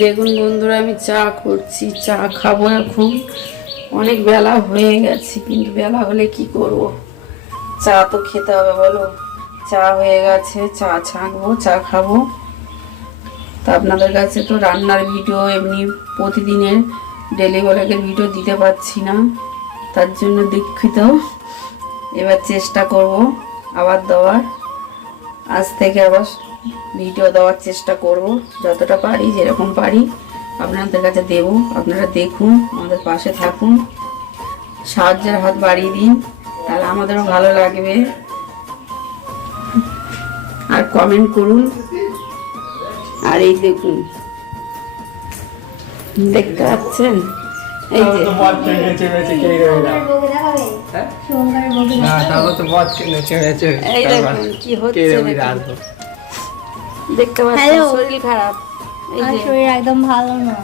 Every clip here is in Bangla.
দেখুন বন্ধুরা, আমি চা করছি, চা খাব এখন। অনেক বেলা হয়ে গেছে, কিন্তু বেলা হলে কি করব? চা তো খেতে হবে, বলো। চা হয়ে গেছে, চা ছাঁকবো, চা খাব। তা আপনাদের কাছে তো রান্নার ভিডিও এমনি প্রতিদিনের ডেলি ব্লগের ভিডিও দিতে পারছি না। তার জন্য দুঃখিত এবার চেষ্টা করব আবার দেওয়ার। আজ থেকে আবার ভিডিও দেওয়ার চেষ্টা করব যতটা পারি যেরকম পারি। আপনাদের কাছে দেব আপনারা দেখুন আমাদের পাশে থাকুন। সাহায্যের হাত বাড়িয়ে দিন তাহলে আমাদেরও ভালো লাগবে। আর কমেন্ট করুন। আর এই দেখুন। দেখতে পাচ্ছেন? এই যে। তো বদ নেচে নেচে কে রইলা বউকে হ্যাঁ? শুভঙ্করের বউকে না তারপর তো বদ নেচে নেচে এই দেখুন কি হচ্ছে দেখতে Hello. শরীর খারাপ। এই যে। শরীর একদম ভালো না।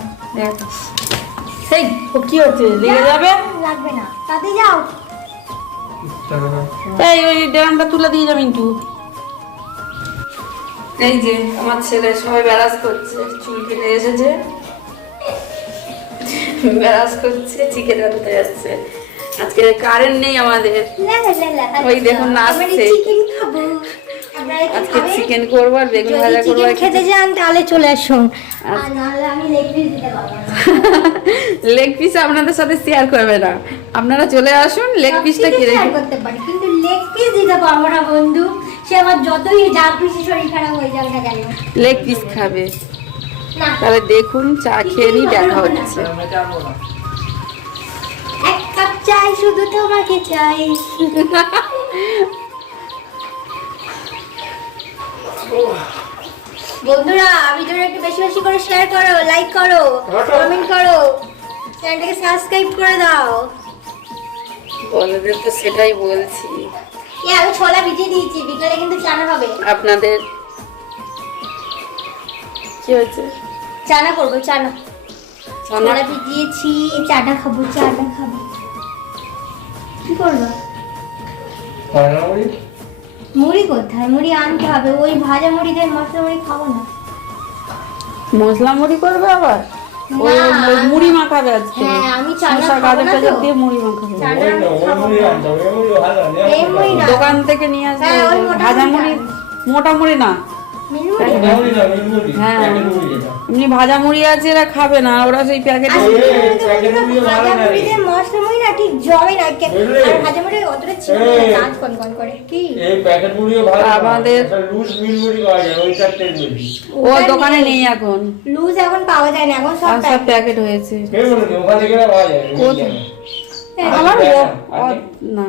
সেই ও কি হচ্ছে? লেগে যাবে? লাগবে না। তাতে যাও। এই ওই ড্রামটা তুলে দিয়ে যাবেন একটু এই যে আমার ছেলে সবাই ব্যারাস করছে। চুল কেটে এসেছে। ব্যারাস করছে চিকেন আনতে যাচ্ছে। আজকে কারেন্ট নেই আমাদের। ওই দেখুন নাচছে। চিকেন খাব। আজকে চিকেন করব আর বেগুন ভাজা করব খেতে চান তাহলে চলে আসুন। আর নাহলে আমি লেগ পিস দিতে পারব লেগ পিস আপনাদের সাথে শেয়ার করবে না। আপনারা চলে আসুন লেগ পিসটা কিনে করতে পারি কিন্তু লেগ পিস দিতে পারব না বন্ধু। সে আমার যতই যা খুশি শরীর খারাপ হয়ে যাক না। কেন লেগ পিস খাবে তাহলে দেখুন চা খেয়ে নিই দেখা হচ্ছে। এক কাপ চাই শুধু তোমাকে চাই। বন্ধুরা ভিডিওটা একটু বেশি বেশি করে শেয়ার করো লাইক করো কমেন্ট করো চ্যানেলটাকে সাবস্ক্রাইব করে দাও। বড়দের তো সেটাই বলছি। এ আমি ছোলা ভিজিয়ে দিয়েছি বিকালে কিন্তু চানা হবে। আপনাদের? কি হয়েছে? চানা করব চানা। ছোলা ভিজিয়েছি চানা খাব চানা খাব। কি করব? মুড়ি কোথায়? মুড়ি আনতে হবে। ওই ভাজা মুড়ি দিয়ে মশলা মুড়ি খাব না। মশলা মুড়ি করবে আবার? ওই মুড়ি মাখাবে আজকে। হ্যাঁ, আমি চানা। দিয়ে মুড়ি মাখাবে দোকান থেকে নিয়ে আসবে হ্যাঁ, ভাজা মুড়ি। মোটা মুড়ি না। হ্যাঁ। এমনি ভাজা মুড়ি আছে এরা খাবে না ওরা সেই প্যাকেট মশলা মুড়ি না ঠিক জমে না আর ভাজা মুড়ি অতটা ছিল না এই। দাঁত কনকন করে কি? এই প্যাকেট মুড়িও ভালো আমাদের- লুজ মিল মুড়ি পাওয়া যায় ওই চারটে মুড়ি। ও দোকানে নেই এখন। লুজ এখন পাওয়া যায় না এখন সব প্যাকেট প্যাকেট হয়েছে। কে ওখান পাওয়া যায় হ্যাঁ, আমার না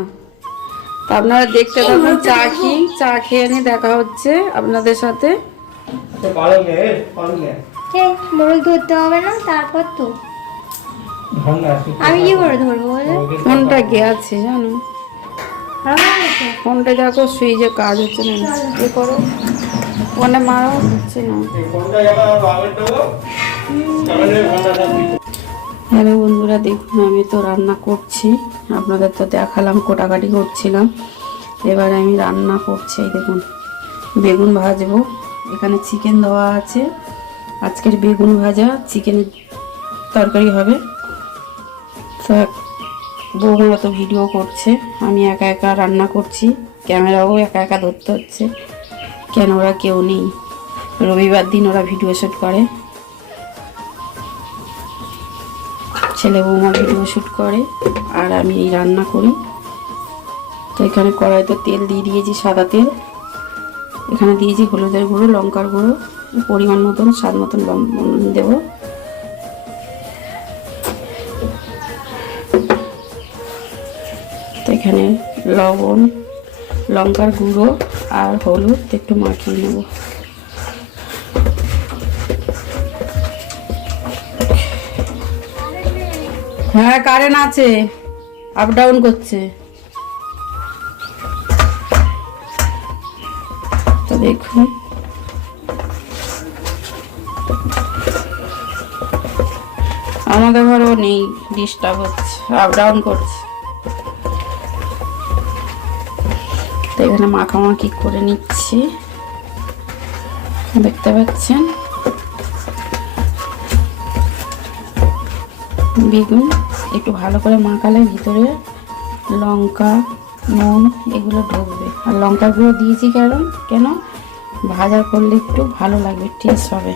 তা আপনারা দেখতে থাকুন চা কি চা খেয়ে নিয়ে দেখা হচ্ছে আপনাদের সাথে। কে? মোড়ক ধরতে হবে না? তারপর তো। আমি কি করে ধরবো বলে? ফোনটা গে আছে জানো? ফোনটা দেখো সুইচে কাজ হচ্ছে না। এ করো। ফোনে মারো হচ্ছে না। হ্যালো বন্ধুরা দেখুন আমি তো রান্না করছি। আপনাদের তো দেখালাম কোটাকাটি করছিলাম। এবার আমি রান্না করছি দেখুন। বেগুন ভাজবো। এখানে চিকেন দেওয়া আছে। আজকের বেগুন ভাজা চিকেনের তরকারি হবে। তো বৌমারা তো ভিডিও করছে। আমি একা একা রান্না করছি। ক্যামেরাও একা একা ধরতে হচ্ছে। কেন ওরা কেউ নেই? রবিবার দিন ওরা ভিডিও শ্যুট করে। ছেলে বৌমা ভিডিও শ্যুট করে। আর আমি এই রান্না করি। তো এখানে কড়াইতে তেল দিয়ে দিয়েছি সাদা তেল। এখানে দিয়েছি হলুদের গুঁড়ো, লঙ্কার গুঁড়ো, পরিমাণ মতন, স্বাদ মতন দেবো। তো এখানে লবণ, লঙ্কার গুঁড়ো আর হলুদ একটু মাখিয়ে নেব। হ্যাঁ কারেন্ট আছে। আপ ডাউন করছে। দেখুন। আমাদের ঘরেও নেই ডিস্টার্ব হচ্ছে আপ ডাউন করছে। তো এখানে মাখামাখি করে নিচ্ছি। দেখতে পাচ্ছেন? বেগুন একটু ভালো করে মাখালে ভিতরে লঙ্কা, নুন এগুলো ঢুকবে। আর লঙ্কা গুঁড়ো দিয়েছি কারণ, কেন? ভাজা করলে একটু ভালো লাগবে টেস্ট হবে।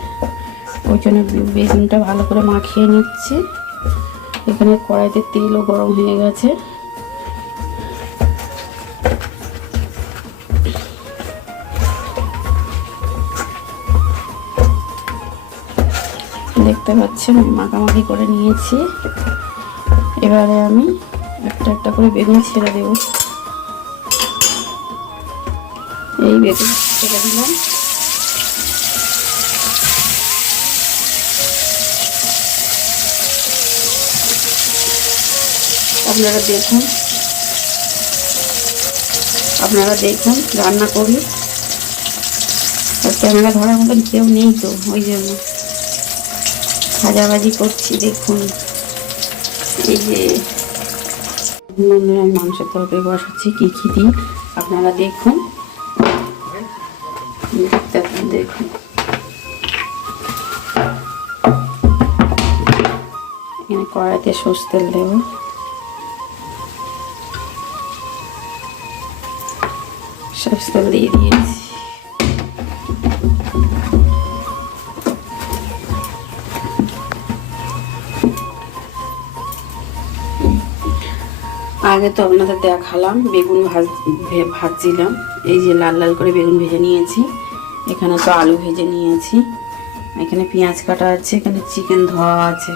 ওই জন্য বেগুনটা ভালো করে মাখিয়ে নিচ্ছি। এখানে কড়াইতে তেলও গরম হয়ে গেছে। দেখতে পাচ্ছেন, আমি মাখামাখি করে নিয়েছি। এবারে আমি একটা একটা করে বেগুন ছেড়ে দেব। এই বেগুন ছেড়ে দিলাম। আপনারা দেখুন। আপনারা দেখুন, রান্না করি। আর ক্যামেরা ধরার মতন কেউ নেই তো, ওই জন্য। ভাজাভাজি করছি, দেখুন। এই যে আমি মাংসের তরকারি বসাচ্ছি, কী কী দিই? আপনারা দেখুন। দেখুন। এখানে কড়াইতে সর্ষ তেল দেবো। সর্ষ তেল দিয়ে দিয়েছি। আগে তো আপনাদের দেখালাম, বেগুন ভাজ ভাজছিলাম। এই যে লাল লাল করে বেগুন ভেজে নিয়েছি। এখানে তো আলু ভেজে নিয়েছি। এখানে পেঁয়াজ কাটা আছে, এখানে চিকেন ধোয়া আছে।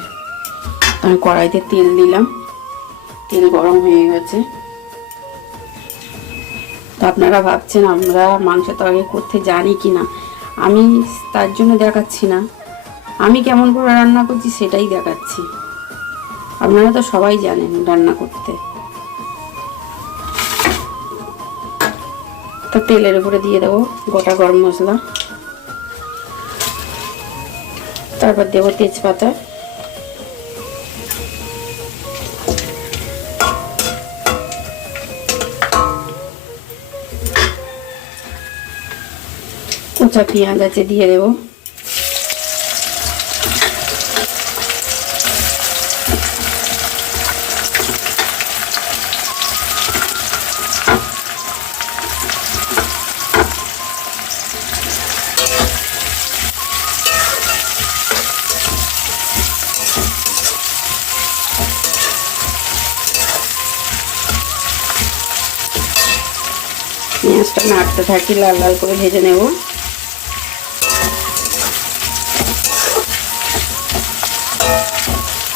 আমি কড়াইতে তেল দিলাম। তেল গরম হয়ে গেছে। তো আপনারা ভাবছেন আমরা মাংস তরকারি করতে জানি কি না আমি তার জন্য দেখাচ্ছি না। আমি কেমন করে রান্না করছি সেটাই দেখাচ্ছি। আপনারা তো সবাই জানেন রান্না করতে। তো তেলের উপরে দিয়ে দেবো গোটা গরম মশলা। তারপর দেবো তেজপাতা। কুচা পেঁয়াজ আছে দিয়ে দেবো। পেঁয়াজটা নাড়তে থাকি, লাল লাল করে ভেজে নেব।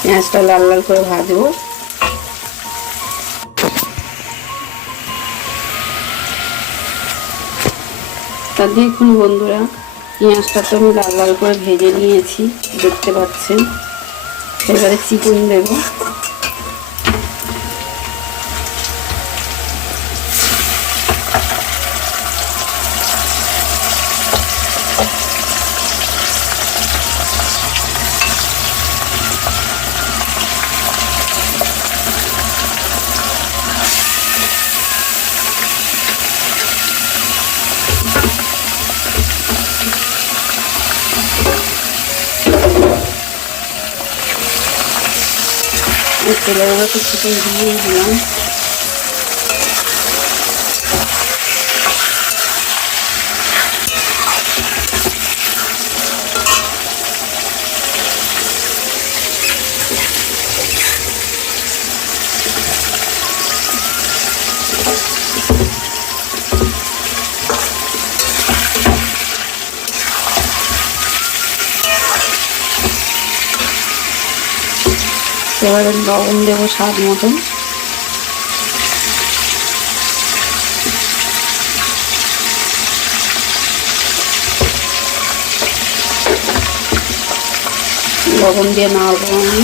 পেঁয়াজটা লাল লাল করে ভাজবো। তা দেখুন বন্ধুরা, পেঁয়াজটা তো আমি লাল লাল করে ভেজে নিয়েছি, দেখতে পাচ্ছেন। এবারে চিকেন দেবো। উপরে চিকেন দিয়ে দিলাম এবারে লবণ দেবো স্বাদ মতন। লবণ দিয়ে নাড়বো আমি।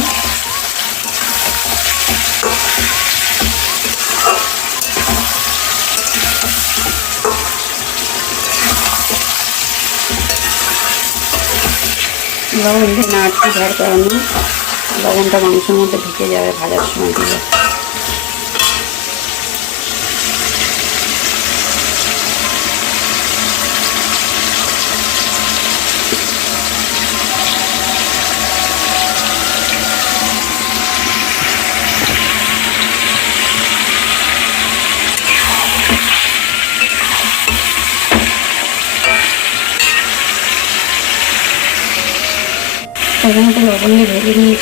লবণ দিয়ে নাড়ছি যার কারণে লবণটা মাংসের মধ্যে ঢুকে যাবে ভাজার সময় দিলে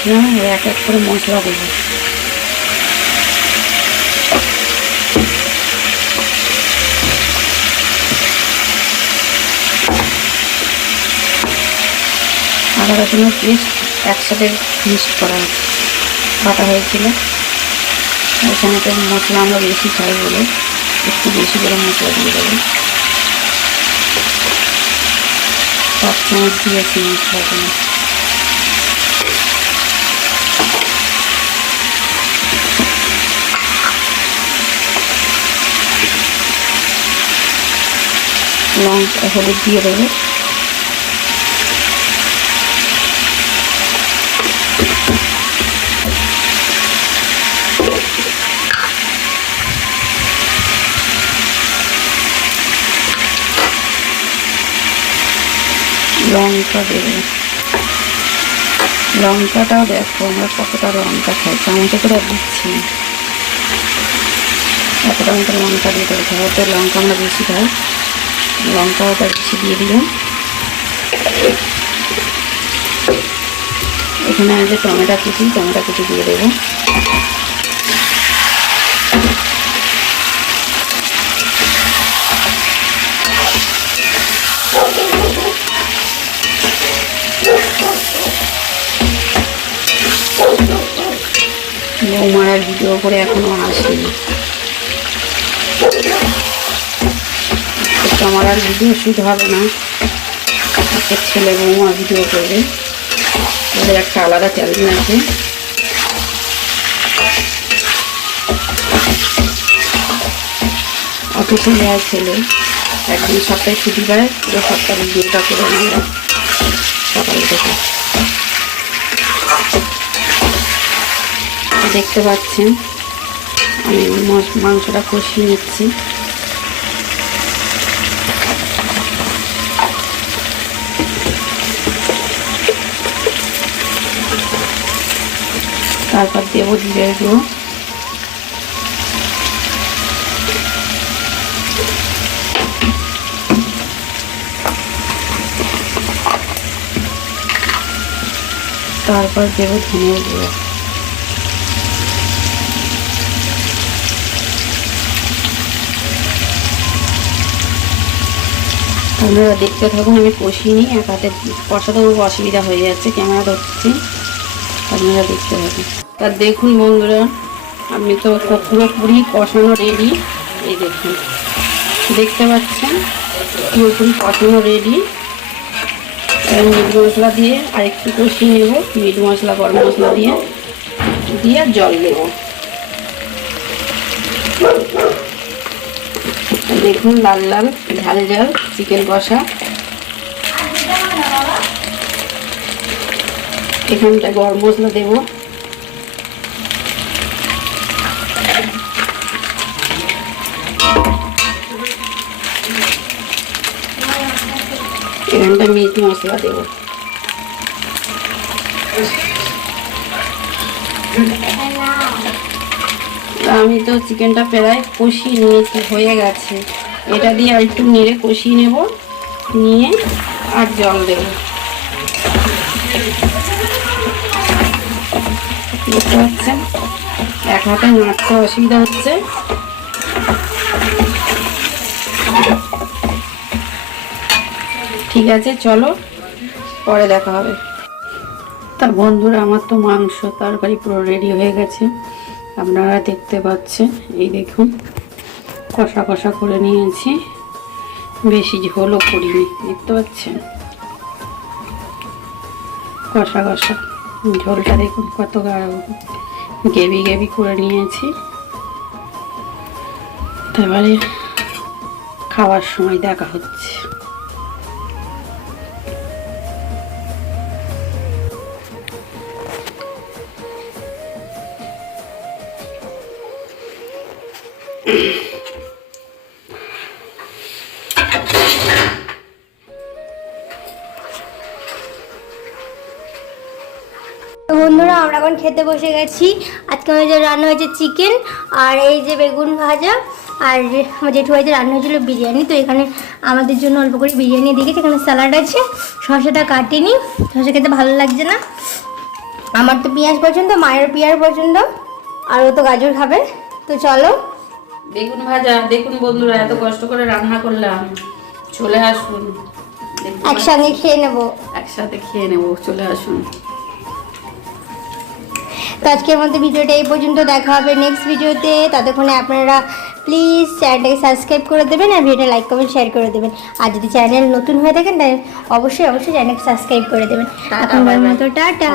ভেজে এক এক করে মশলা দেবো। আদা রসুনের পেস্ট একসাথে মিক্সড করা বাটা হয়েছিল। এখানে তো মশলা আমরা বেশি খাই বলে একটু বেশি করে মশলা দিয়ে দেবো। পাঁচ চামচ দিয়েছি মশলাগুলো। লঙ্কা হলুদ দিয়ে দেবো। লঙ্কা দেবো। লঙ্কাটাও দেখো, আমরা কতটা লঙ্কা খাই, চামচে করে দিচ্ছি। এতটা মতো লঙ্কা দিয়ে দেবো লঙ্কা আমরা বেশি খাই। লঙ্কাও তার বেশি দিয়ে দিলাম। এখানে আছে টমেটো কুচি টমেটো কুচি দিয়ে দেবো। বৌমারা ভিডিও করে এখনও আসেনি। আমার আর ভিডিও শ্যুট হবে না। একটা ছেলে বৌমা ভিডিও করবে। ওদের একটা আলাদা চ্যালেঞ্জ আছে। অফিসে যায় ছেলে। একদিন সপ্তাহে ছুটি পায়, পুরো সপ্তাহে ভিডিওটা করে নেয় সকাল থেকে দেখতে পাচ্ছেন, আমি মাংসটা কষিয়ে নিচ্ছি। তারপর দেবো জিরে গুঁড়ো। তারপর দেবো ধনিয়া গুঁড়ো। আপনারা দেখতে থাকুন, আমি কষিয়ে নিই এক হাতে কষাতে অসুবিধা হয়ে যাচ্ছে, ক্যামেরা ধরছি। আপনারা দেখতে থাকুন। তা দেখুন বন্ধুরা আমি তো তো পুরোপুরি কষানো রেডি এই দেখুন, দেখতে পাচ্ছেন? পুরোপুরি কষানো রেডি মিট মশলা দিয়ে আর একটু কষিয়ে নেব, মিট মশলা, গরম মশলা দিয়ে। দিয়ে জল দেবো। দেখুন লাল লাল, ঝাল ঝাল চিকেন কষা। এখানটা গরম মশলা দেবো। এখানটা মিট মশলা দেবো? আমি তো চিকেনটা প্রায় কষিয়ে নিয়েছি, হয়ে গেছে। এটা দিয়ে আর একটু নেড়ে কষিয়ে নেব। নিয়ে আর জল দেব। দেখতে পাচ্ছেন? এক হাতে নাড়তে অসুবিধা হচ্ছে। ঠিক আছে, চলো। পরে দেখা হবে। তা বন্ধুরা, আমার তো মাংস তরকারি পুরো রেডি হয়ে গেছে। আপনারা দেখতে পাচ্ছেন, এই দেখুন, কষা কষা করে নিয়েছি। বেশি ঝোলও করিনি, দেখতে পাচ্ছেন? কষা কষা, ঝোলটা দেখুন কত গেবি গেবি করে নিয়েছি। তারপরে খাওয়ার সময় দেখা হচ্ছে। বন্ধুরা, আমরা এখন খেতে বসে গেছি। আজকে আমাদের যে রান্না হয়েছে চিকেন আর এই যে বেগুন ভাজা আর আমার জেঠু বাড়িতে রান্না হয়েছিল বিরিয়ানি। তো এখানে আমাদের জন্য অল্প করে বিরিয়ানি দিয়েছে। এখানে স্যালাড আছে, শসাটা কাটিনি। শসা খেতে ভালো লাগছে না। আমার তো পেঁয়াজ পছন্দ মায়ের পেঁয়াজ পছন্দ, আর ও তো গাজর খাবে। তো চলো বেগুন ভাজা দেখুন বন্ধুরা এত কষ্ট করে রান্না করলাম। চলে আসুন। একসাথে খেয়ে নেব। একসাথে খেয়ে নেব চলে আসুন। তো আজকের মধ্যে ভিডিওটা এই পর্যন্ত দেখা হবে নেক্সট ভিডিওতে। ততক্ষণে আপনারা প্লিজ চ্যানেলটাকে সাবস্ক্রাইব করে দেবেন আর ভিডিওটা লাইক কমেন্ট শেয়ার করে দেবেন। আর যদি চ্যানেল নতুন হয়ে থাকেন তাহলে অবশ্যই অবশ্যই চ্যানেলকে সাবস্ক্রাইব করে দেবেন। bye. মতো টাটা।